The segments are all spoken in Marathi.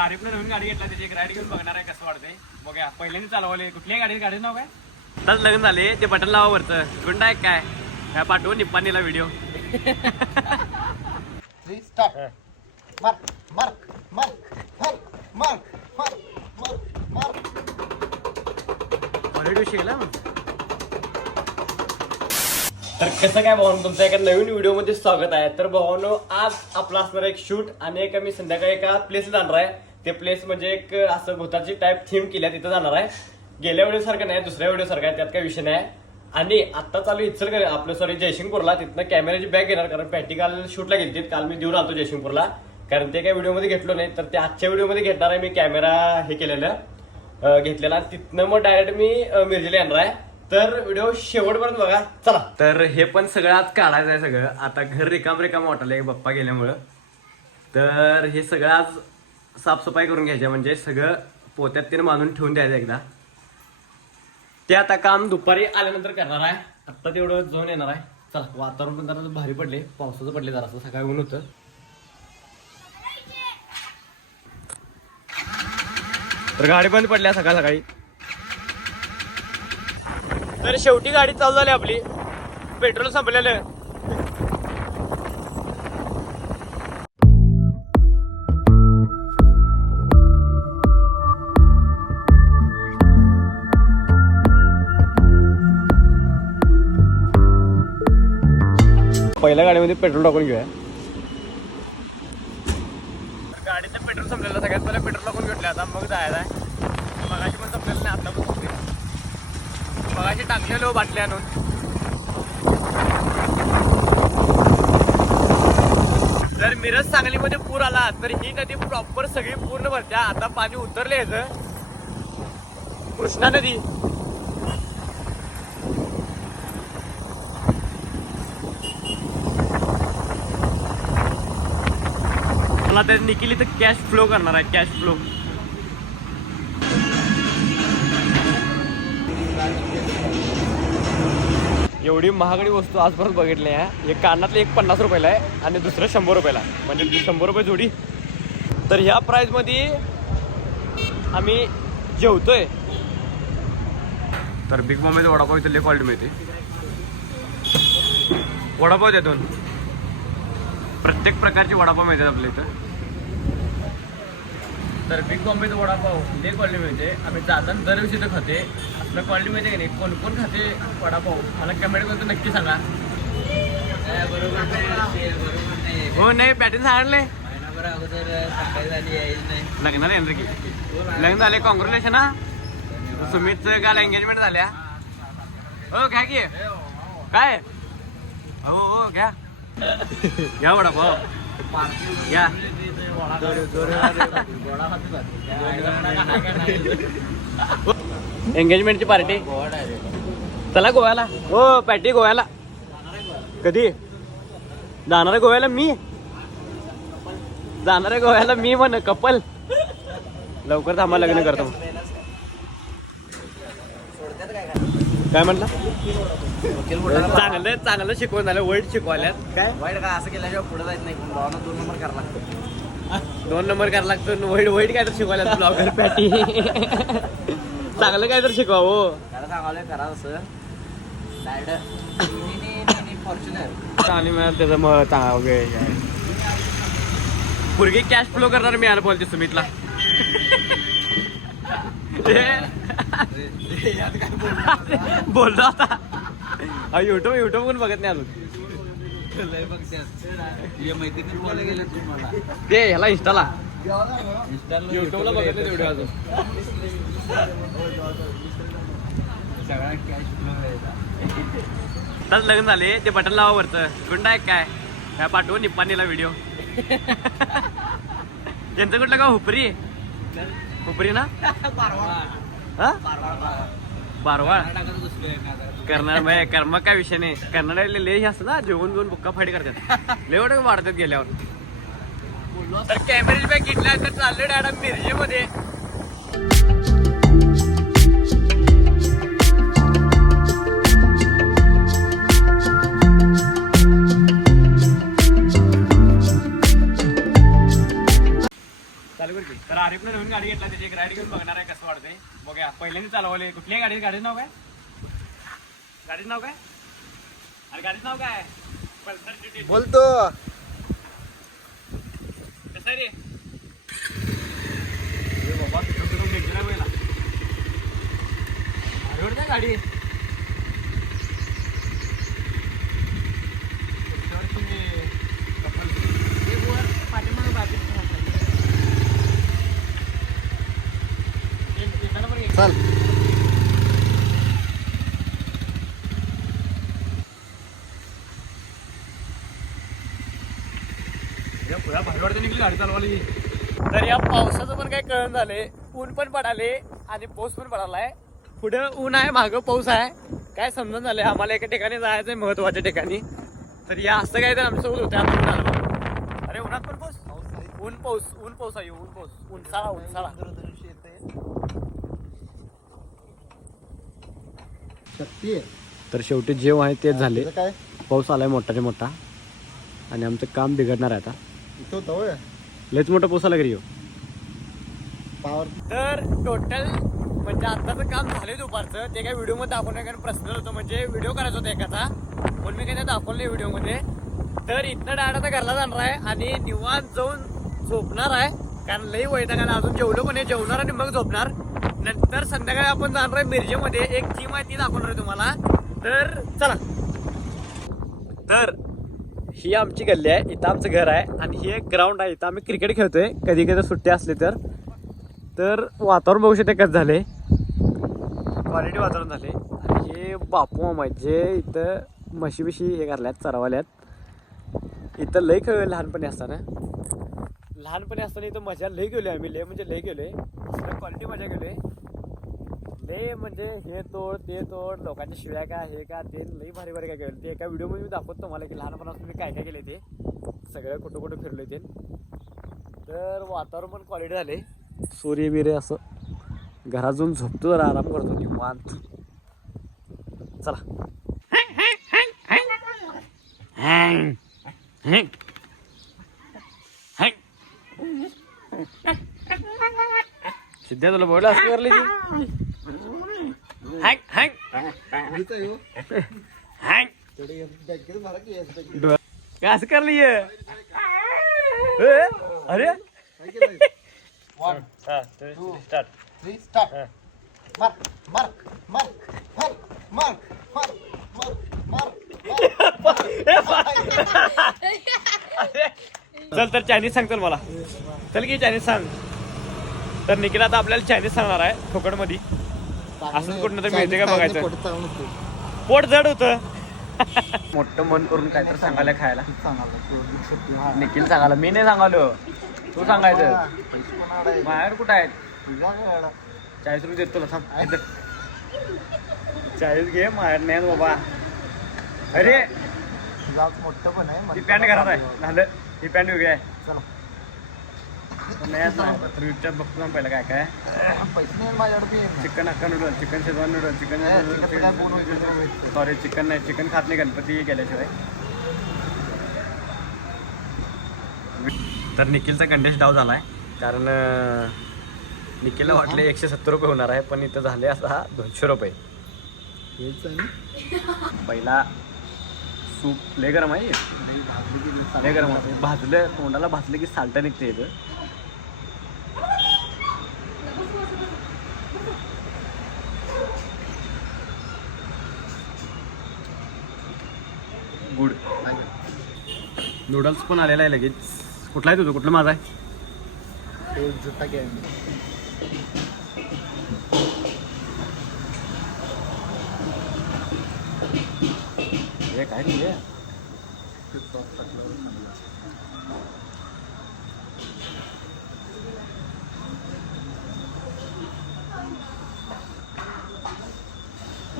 आरिफने नवीन गाडी घेतला त्याची एक राईड घेऊन बघणार आहे कसं वाटतंय. बघूया. पहिल्यांदा चालवले कुठल्या गाडी? गाडी नाव काय? आताच लग्न झाले. ते बटन लावा वरचं. गुंडा आहे काय? काय पाठवून निप्पानीला व्हिडिओ तर कसं काय भावानो तुमचं एका नवीन व्हिडिओमध्ये स्वागत आहे. तर भावानो आज आपला असणार एक शूट आणि एक मी संध्याकाळी एका प्लेसला जाणार आहे. ते प्लेस म्हणजे एक असं भूताची टाईप थीम केल्या आहे तिथं जाणार आहे. गेल्या व्हिडिओ सारखं नाही दुसऱ्या व्हिडिओ सारखं आहे त्यात काही विषय नाही. आणि आता चालू इचलकर कर आपलं सॉरी जयसिंगपूरला तिथनं कॅमेराची बॅग घेणार कारण प्रॅक्टिकल शूटला गेली काल मी देऊन आलो जयसिंगपूरला. कारण ते काही व्हिडिओमध्ये घेतलो नाही तर ते आजच्या व्हिडिओमध्ये घेणार आहे मी कॅमेरा हे केलेलं. घेतलेला तिथनं मग डायरेक्ट मी मिरजेला येणार आहे. तर व्हिडिओ शेवटपर्यंत बघा चला. तर हे पण सगळं आज काढायचं आहे सगळं. आता घर रिकाम रिकाम वाटलंय बाप्पा गेल्यामुळं. तर हे सगळं आज साफसफाई करून घ्यायच्या म्हणजे सगळं पोत्यात तिने बांधून ठेवून द्यायचं एकदा. ते आता काम दुपारी आल्यानंतर करणार आहे. आत्ता तेवढं जाऊन येणार आहे. चला वातावरण पण जरा भारी पडले. पावसाचं पडले जरा सकाळी ऊन होतं. तर गाडी बंद पडल्या सकाळ सकाळी. तर शेवटी गाडी चालू झाली आपली. पेट्रोल संपलेलं. पहिल्या गाडीमध्ये पेट्रोल टाकून घेऊया. गाडीचं पेट्रोल संपलेलं सगळ्यात पहिला पेट्रोल टाकून घेतलं. आता मग जायला आहे. मगाशी पण संपलेलं नाही आता पण संपले मगाशी टाकलेलो बाटल्या आणून. जर मिरज सांगलीमध्ये पूर आला तर ही नदी प्रॉपर सगळी पूर्ण भरत्या आता पाणी उतरले याचं. कृष्णा नदी. मला त्यात निखिल तर कॅश फ्लो करणार आहे कॅश फ्लो एवढी महागडी वस्तू आजपर्यंत बघितली आहे. एक कानातलं एक पन्नास रुपयाला आहे आणि दुसरं शंभर रुपयाला आहे. म्हणजे शंभर रुपये जोडी. तर ह्या प्राईजमध्ये आम्ही जेवतोय. तर बिग मॉमेचा वडापाव इथं लय क्वालिटी मिळते. वडापाव त्यातून प्रत्येक प्रकारचे वडापाव मिळतात आपल्या इथं. तर बिग बॉम्बेचा वडापाव लय क्वालिटी मिळते. आम्ही जाताना दरवर्षी तर खाते. आपल्या क्वालिटी मिळते की नाही? कोण कोण खाते वडापाव? मला कमेंट करतो नक्की सांगा. हो नाही पॅटर्न सांगले लग्नाला झाले की. लग्न झाले कॉंग्रॅच्युलेशन हा. सुमितचं काल एंगेजमेंट झाल्या. हो घ्या की. काय? हो हो घ्या. घ्या वडापाव. घ्या. एंगेजमेंटची पार्टी चला गोव्याला. हो पॅटी गोव्याला. कधी? जाणार आहे गोव्याला मी? जाणार आहे गोव्याला मी म्हण कपल. लवकर थांबा लग्न करतो काय म्हटलं? चांगलं चांगलं शिकवून झालं वाईट शिकवायला काय? वाईट काय असं केल्याशिवाय पुढे जायचं नाही. दोन नंबर करायला लागतो दोन नंबर करायला लागतो वाईट वाईट काय तर शिकवायला ब्लॉगर पॅटी चांगलं काय तर शिकवा हो. त्याला सांगावलं करा असं. डायरेक्ट फॉर्च्युनर आणि मला त्याचं मग चांगलं वगैरे पुरगी कॅश फ्लो करणार मी आलं बोलते सुमितला. बोललो आता. युट्यूब युट्यूब पण बघत नाही अजून. ते ह्याला इंस्टाला युट्यूबला व्हिडिओ अजून. आताच लग्न झाले ते बटन लावा वरचं. गुंडा आहे काय? काय पाठवून निप्पानीला व्हिडिओ त्यांचं कुठलं का हुपरी? हुपरी ना? हा? बारवाळ करणार बाय कर्म काय विषय नाही. करणार लय असतं ना जेवण जेवण बुक्का फाडी करतात. लय वाढतात गेल्यावर. तर कॅमेरेज बॅग घेतल्या तर चालले डॅडा मिरजेमध्ये. पहिल्यांदा चालवले कुठल्या गाडी? गाडीचं नाव काय? गाडीचं नाव काय? अरे गाडीचं नाव काय? Pulsar GT. बोलतो. कसं आहे रे? अरे बाबा danger आहे पहिला. अरे काय गाडी. पुढच्या वर्षी couple. ये- येताना पण ये. चल निघली गाडी चालवाली तर या पावसाचं पण काय कळण झाले ऊन पण पडाले आणि पाऊस पण पडालाय. पुढं ऊन आहे मागं पाऊस आहे. काय समजून झालंय? आम्हाला एका ठिकाणी जायचंय महत्त्वाच्या ठिकाणी. तर या असं काय तर आमच्यासोबत होतं ऊन आलं अरे उन्हात पण पाऊस? ऊन पाऊस ऊन पाऊस आहे ऊन पाऊस. उन्साळा उन्साळा शक्ती आहे. तर शेवटी जेव आहे तेच झाले. पाऊस आलाय मोठाचे मोठा. आणि आमचं काम बिघडणार आहे आता. इथं होतं होय. लयच मोठा पाऊस आला घरी पावर तर टोटल म्हणजे आताचं काम झालंय दुपारचं. ते काय व्हिडिओमध्ये दाखवणं कारण पर्सनल होतं. म्हणजे व्हिडिओ करायचा होता एकाचा. पण मी काही ते दाखवलं नाही व्हिडिओमध्ये तर इथनं डायरेक्ट आता घरला जाणार आहे आणि निवांत जाऊन झोपणार आहे. कारण लई वैताग आला. अजून जेवलो पण आहे जेवणार आणि मग झोपणार. नंतर संध्याकाळी आपण जाणार आहे मिरजेमध्ये. एक जिम आहे ती दाखवणार आहे तुम्हाला. तर चला. तर ही आमची गल्ली आहे इथं आमचं घर आहे आणि हे एक ग्राउंड आहे इथं आम्ही क्रिकेट खेळतोय. कधी कधी सुट्टी असली तर. तर वातावरण बघू शकते कसं झाले क्वालिटी वातावरण झाले आणि हे बापू मामा जे इथं म्हशी बिशी हे घालल्यात चरवाल्यात. इथं लई खेळ लहानपणी असताना. लहानपणी असताना इथं मजा लई गेली आम्ही लय म्हणजे लई गेलोय क्वालिटी मजा गेलोय लय म्हणजे हे तोड ते तोड लोकांच्या शिव्या का हे का ते लई भारी भारी काय केलं ते एका व्हिडिओमध्ये मी दाखवतो तुम्हाला की लहानपणापासून मी काय काय केले ते. सगळं कुठं कुठं फिरले ते. तर वातावरण पण क्वालिटी झाले सूर्य बिरे असं. घरात जाऊन झोपतो जरा आराम करतो निवांत. चला. सिद्ध्या तुला बोलला असं करली ती? असं कर लिए अरे चल तर चायनीज सांग चल मला. चल की चायनीज सांग. तर निखिल आता आपल्याला चायनीज सांगणार आहे खोकडमध्ये असंच कुठनं तर मिळते का बघायचं. पोट जड होतं. मोठं मन करून काय तर सांगायला खायला. निखिल सांगायला. मी नाही सांगालो. तू सांगायचं? बाहेर कुठं आहेत. चाळीस रुपये देतो तुला थांब. इथं. चाळीस घे माहेर नाही बाबा. अरे! मोठं पण आहे ही पॅन्ट घरात आहे. झालं. ही पॅन्ट वेगळी आहे. चला. नाही बघतो ना पहिलं काय काय? पैसे नाही माझ्याकडे. Chicken hakka noodle chicken schezwan noodle chicken. Sorry chicken नाही चिकन खात नाही गणपती गेल्याशिवाय. तर निखिलचा कंटेस्ट डाव झालाय. कारण अं, निखिलला वाटले एकशे सत्तर रुपये होणार आहे पण इथं झाले आता दोनशे रुपये. आहे. पहिला सूप लय गरम आहे. लय गरम होते भाजलं तोंडाला भाजलं की साल्ट निघते इथं गुड नूडल्स पण आलेला आहे लगेच. कुठला आहे तुझं? कुठलं माझा आहे? हे काय तुझे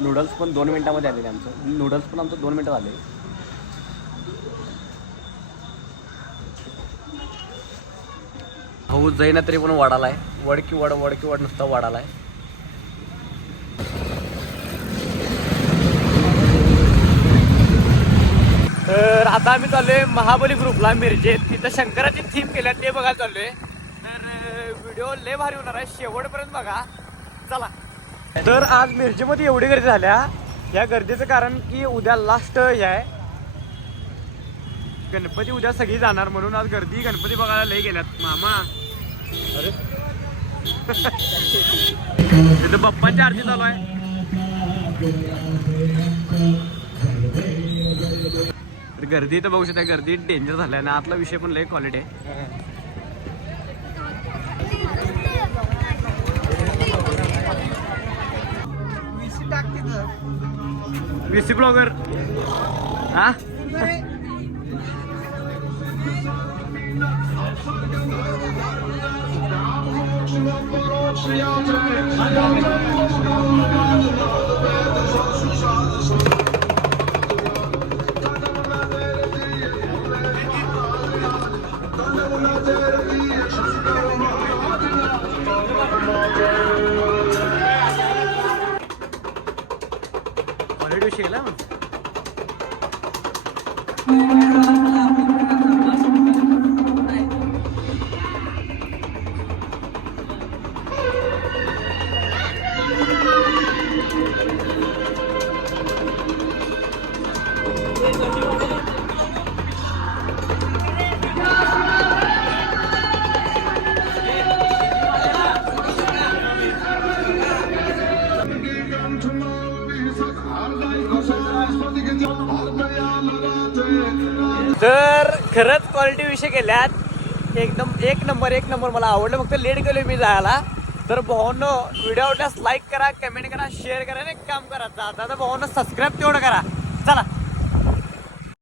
नूडल्स पण दोन मिनिटामध्ये आलेले आमचं. नूडल्स पण आमचं दोन मिनिटात आले हो जाईना तरी पण वाढालाय. वड की वड वड की वड नुसता वाढालाय. तर आता आम्ही चाललोय महाबली ग्रुपला मिरजेत. तिथं शंकराची थीम केल्या ते बघायला चाललोय. तर व्हिडिओ लय भारी होणार आहे. शेवटपर्यंत बघा. चला. तर आज मिरजेमध्ये एवढी गर्दी झाल्या. या गर्दीचं कारण की उद्या लास्ट हे आहे. गणपती उद्या सगळी जाणार म्हणून आज गर्दी गणपती बघायला लय गेल्यात. मामा. तिथं बाप्पाची आरती चालू आहे. तर गर्दी तर बघू शकता गर्दी डेंजर झाल्या आणि आतला विषय पण लय क्वालिटी आहे. विसी ब्लॉगर हा? क्वालिटी विषय गेला मग तर खरंच क्वालिटी विषय केल्यात एकदम एक नंबर एक नंबर मला आवडलं. फक्त लेट गेलो मी जायला. तर भावांनो व्हिडिओ आवडल्यास लाईक करा कमेंट करा शेअर करा आणि एक काम करा. जाता तर भावांनो सबस्क्राईब तेवढं करा. चला.